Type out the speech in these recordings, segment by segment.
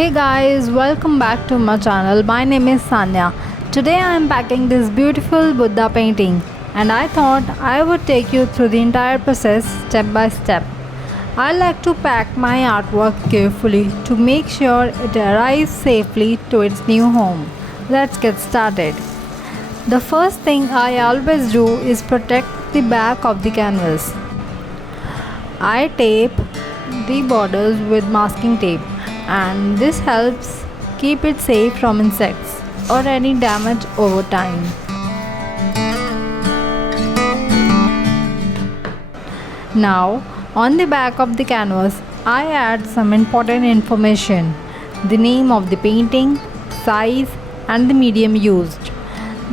Hey guys, welcome back to my channel. My name is Sanya. Today I am packing this beautiful Buddha painting and I thought I would take you through the entire process step by step. I like to pack my artwork carefully to make sure it arrives safely to its new home. Let's get started. The first thing I always do is protect the back of the canvas. I tape the borders with masking tape and this helps keep it safe from insects or any damage over time. Now, on the back of the canvas, I add some important information: the name of the painting, size, and the medium used.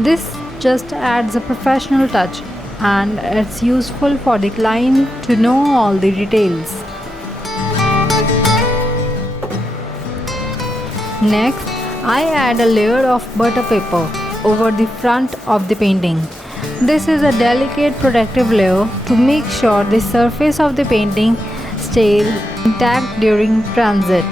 This just adds a professional touch and it's useful for the client to know all the details. Next, I add a layer of butter paper over the front of the painting. This is a delicate protective layer to make sure the surface of the painting stays intact during transit.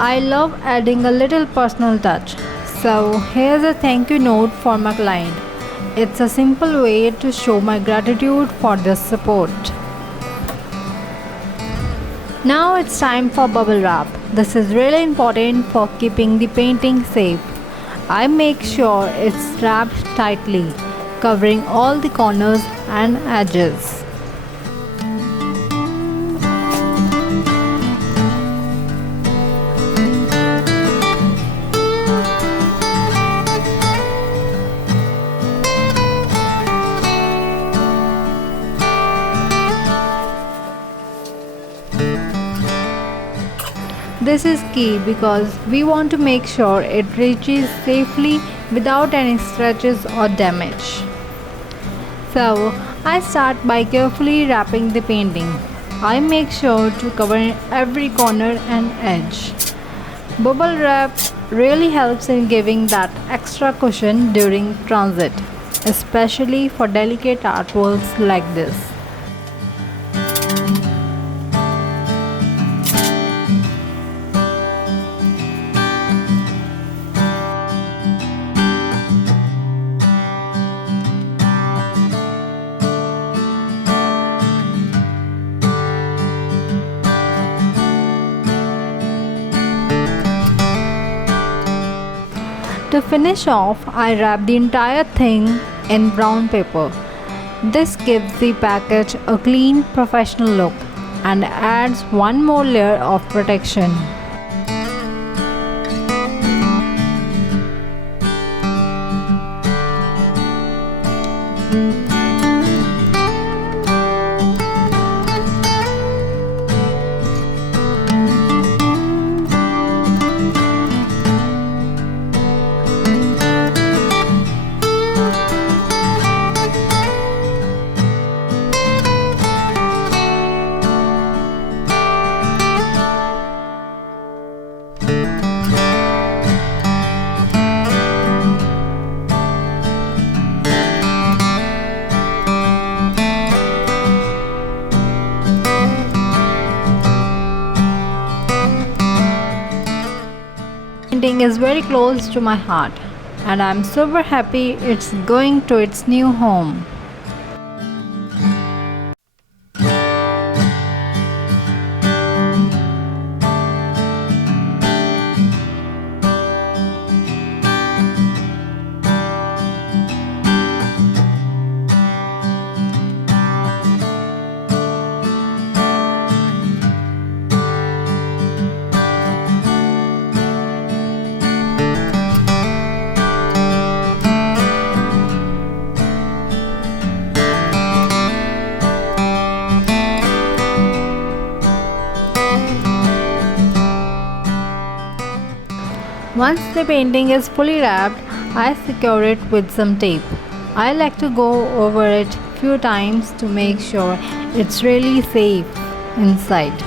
I love adding a little personal touch. So here's a thank you note for my client. It's a simple way to show my gratitude for their support. Now it's time for bubble wrap. This is really important for keeping the painting safe. I make sure it's wrapped tightly, covering all the corners and edges. This is key because we want to make sure it reaches safely without any scratches or damage. So, I start by carefully wrapping the painting. I make sure to cover every corner and edge. Bubble wrap really helps in giving that extra cushion during transit, especially for delicate artworks like this. To finish off, I wrap the entire thing in brown paper. This gives the package a clean, professional look and adds one more layer of protection. Painting is very close to my heart and I'm super happy it's going to its new home. Once the painting is fully wrapped, I secure it with some tape. I like to go over it few times to make sure it's really safe inside.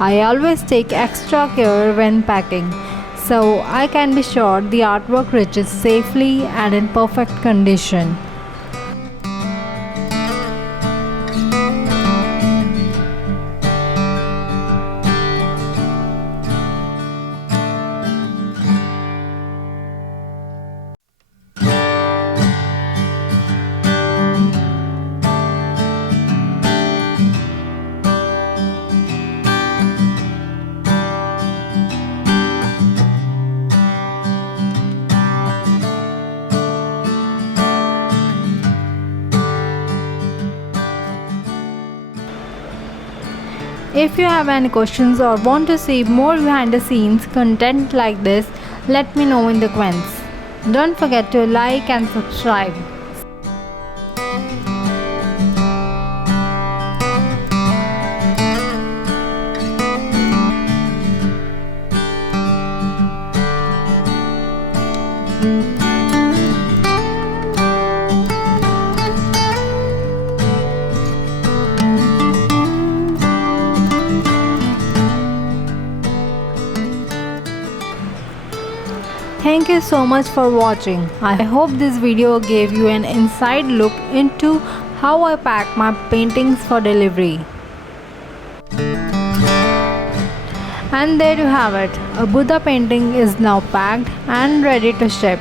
I always take extra care when packing, so I can be sure the artwork reaches safely and in perfect condition. If you have any questions or want to see more behind the scenes content like this, let me know in the comments. Don't forget to like and subscribe. Thank you so much for watching. I hope this video gave you an inside look into how I pack my paintings for delivery. And there you have it. A Buddha painting is now packed and ready to ship.